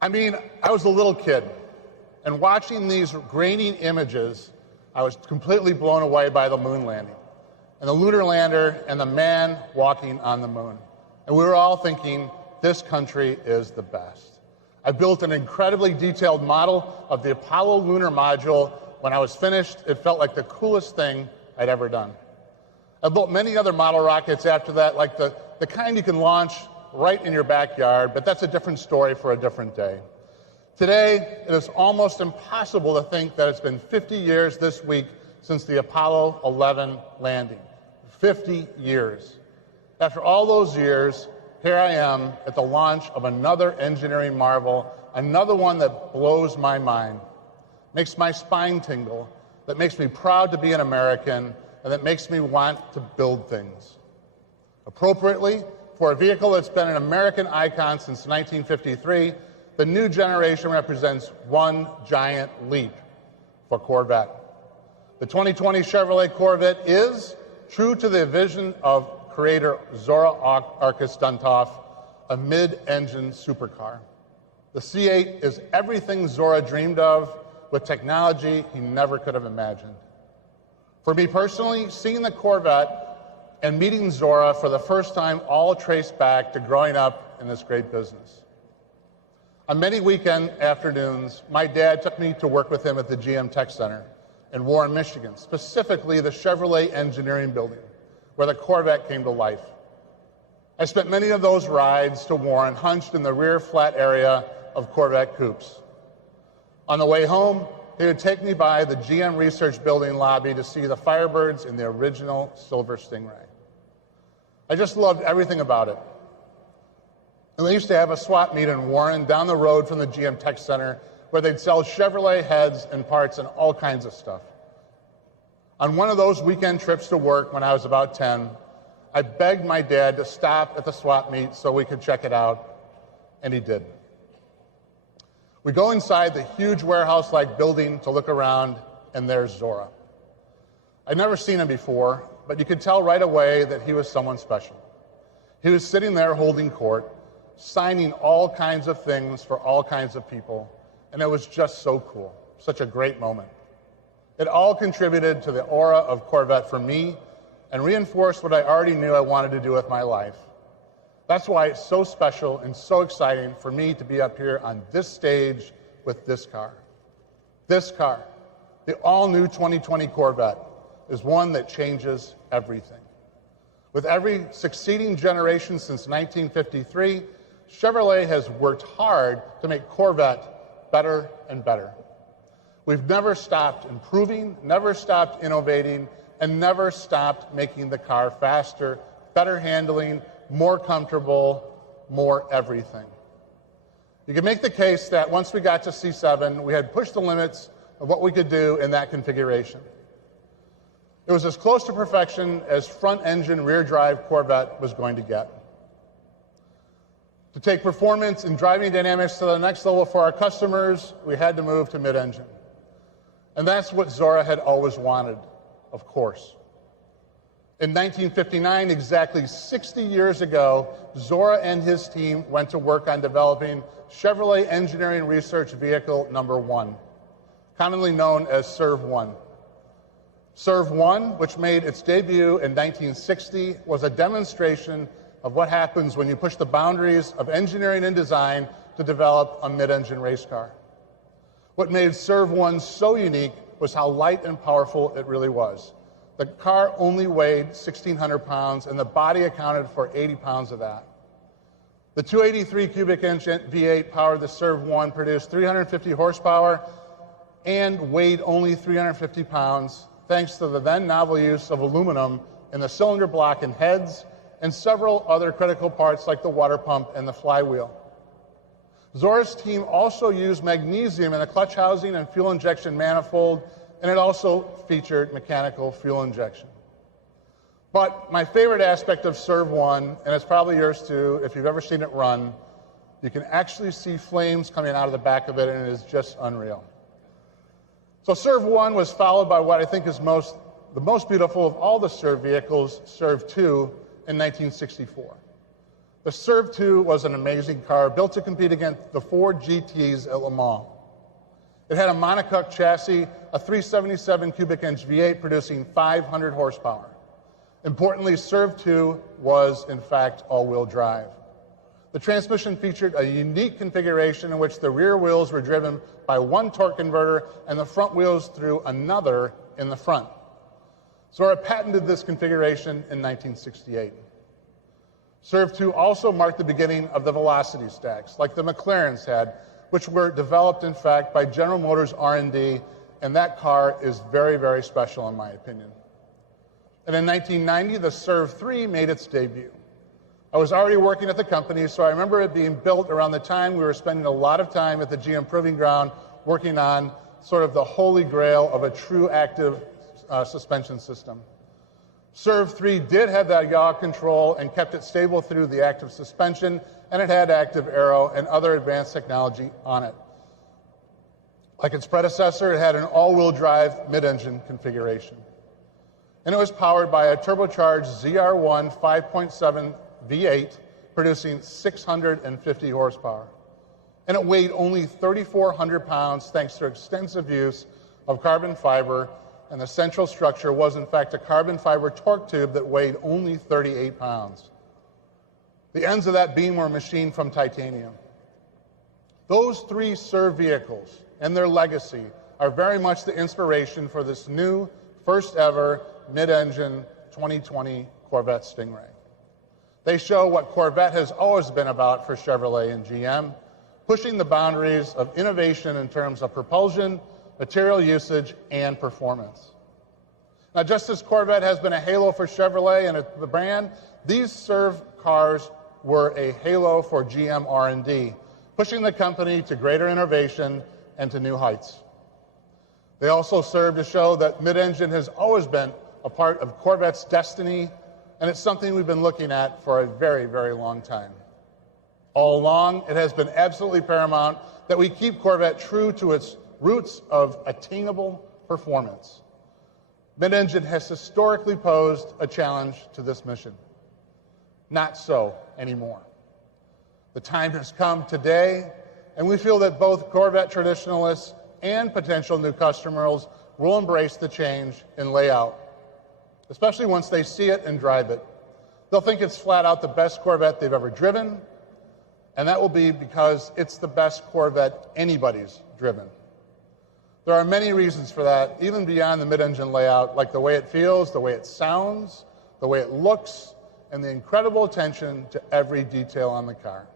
I mean, I was a little kid, and watching these grainy images, I was completely blown away by the moon landing, and the lunar lander, and the man walking on the moon. And we were all thinking, this country is the best. I built an incredibly detailed model of the Apollo lunar module. When I was finished, it felt like the coolest thing I'd ever done. I built many other model rockets after that, like the kind you can launch right in your backyard, but that's a different story for a different day. Today, it is almost impossible to think that it's been 50 years this week since the Apollo 11 landing. 50 years. After all those years, here I am at the launch of another engineering marvel, another one that blows my mind, makes my spine tingle, that makes me proud to be an American, and that makes me want to build things. Appropriately, for a vehicle that's been an American icon since 1953, the new generation represents one giant leap for Corvette. The 2020 Chevrolet Corvette is, true to the vision of creator Zora Arkus-Duntov, a mid-engine supercar. The C8 is everything Zora dreamed of with technology he never could have imagined. For me personally, seeing the Corvette and meeting Zora for the first time all trace back to growing up in this great business. On many weekend afternoons, my dad took me to work with him at the GM Tech Center in Warren, Michigan, specifically the Chevrolet Engineering Building, where the Corvette came to life. I spent many of those rides to Warren hunched in the rear flat area of Corvette coupes. On the way home, he would take me by the GM Research Building lobby to see the Firebirds in the original Silver Stingray. I just loved everything about it. And they used to have a swap meet in Warren down the road from the GM Tech Center where they'd sell Chevrolet heads and parts and all kinds of stuff. On one of those weekend trips to work when I was about 10, I begged my dad to stop at the swap meet so we could check it out, and he did. We go inside the huge warehouse-like building to look around, and there's Zora. I'd never seen him before, but you could tell right away that he was someone special. He was sitting there holding court, signing all kinds of things for all kinds of people, and it was just so cool, such a great moment. It all contributed to the aura of Corvette for me and reinforced what I already knew I wanted to do with my life. That's why it's so special and so exciting for me to be up here on this stage with this car. This car, the all-new 2020 Corvette, is one that changes everything. With every succeeding generation since 1953, Chevrolet has worked hard to make Corvette better and better. We've never stopped improving, never stopped innovating, and never stopped making the car faster, better handling, more comfortable, more everything. You can make the case that once we got to C7, we had pushed the limits of what we could do in that configuration. It was as close to perfection as front-engine, rear-drive Corvette was going to get. To take performance and driving dynamics to the next level for our customers, we had to move to mid-engine. And that's what Zora had always wanted, of course. In 1959, exactly 60 years ago, Zora and his team went to work on developing Chevrolet Engineering Research Vehicle number 1, commonly known as SERV-1. SERV-1, which made its debut in 1960, was a demonstration of what happens when you push the boundaries of engineering and design to develop a mid-engine race car. What made SERV-1 so unique was how light and powerful it really was. The car only weighed 1,600 pounds, and the body accounted for 80 pounds of that. The 283 cubic inch V8 powered the SERV-1 produced 350 horsepower and weighed only 350 pounds, thanks to the then novel use of aluminum in the cylinder block and heads, and several other critical parts like the water pump and the flywheel. Zora's team also used magnesium in the clutch housing and fuel injection manifold, and it also featured mechanical fuel injection. But my favorite aspect of SERV-1, and it's probably yours too, if you've ever seen it run, you can actually see flames coming out of the back of it, and it is just unreal. So SERV-1 was followed by what I think is the most beautiful of all the SERV vehicles, SERV-2, in 1964. The Serve 2 was an amazing car built to compete against the Ford GTs at Le Mans. It had a monocoque chassis, a 377 cubic inch V8 producing 500 horsepower. Importantly, Serve 2 was, in fact, all-wheel drive. The transmission featured a unique configuration in which the rear wheels were driven by one torque converter and the front wheels through another in the front. Zora patented this configuration in 1968. Serve 2 also marked the beginning of the velocity stacks, like the McLarens had, which were developed, in fact, by General Motors R&D, and that car is very, very special in my opinion. And in 1990, the Serve 3 made its debut. I was already working at the company, so I remember it being built around the time we were spending a lot of time at the GM Proving Ground working on sort of the holy grail of a true active suspension system. Serve 3 did have that yaw control and kept it stable through the active suspension, and it had active aero and other advanced technology on it. Like its predecessor, it had an all-wheel drive mid-engine configuration. And it was powered by a turbocharged ZR1 5.7 V8 producing 650 horsepower. And it weighed only 3,400 pounds thanks to extensive use of carbon fiber, and the central structure was in fact a carbon fiber torque tube that weighed only 38 pounds. The ends of that beam were machined from titanium. Those three Serve vehicles and their legacy are very much the inspiration for this new, first ever mid-engine 2020 Corvette Stingray. They show what Corvette has always been about for Chevrolet and GM, pushing the boundaries of innovation in terms of propulsion, material usage, and performance. Now, just as Corvette has been a halo for Chevrolet and the brand, these Serve cars were a halo for GM R&D, pushing the company to greater innovation and to new heights. They also serve to show that mid-engine has always been a part of Corvette's destiny, and it's something we've been looking at for a very, very long time. All along, it has been absolutely paramount that we keep Corvette true to its roots of attainable performance. Mid-engine has historically posed a challenge to this mission. Not so anymore. The time has come today, and we feel that both Corvette traditionalists and potential new customers will embrace the change in layout, especially once they see it and drive it. They'll think it's flat out the best Corvette they've ever driven, and that will be because it's the best Corvette anybody's driven. There are many reasons for that, even beyond the mid-engine layout, like the way it feels, the way it sounds, the way it looks, and the incredible attention to every detail on the car.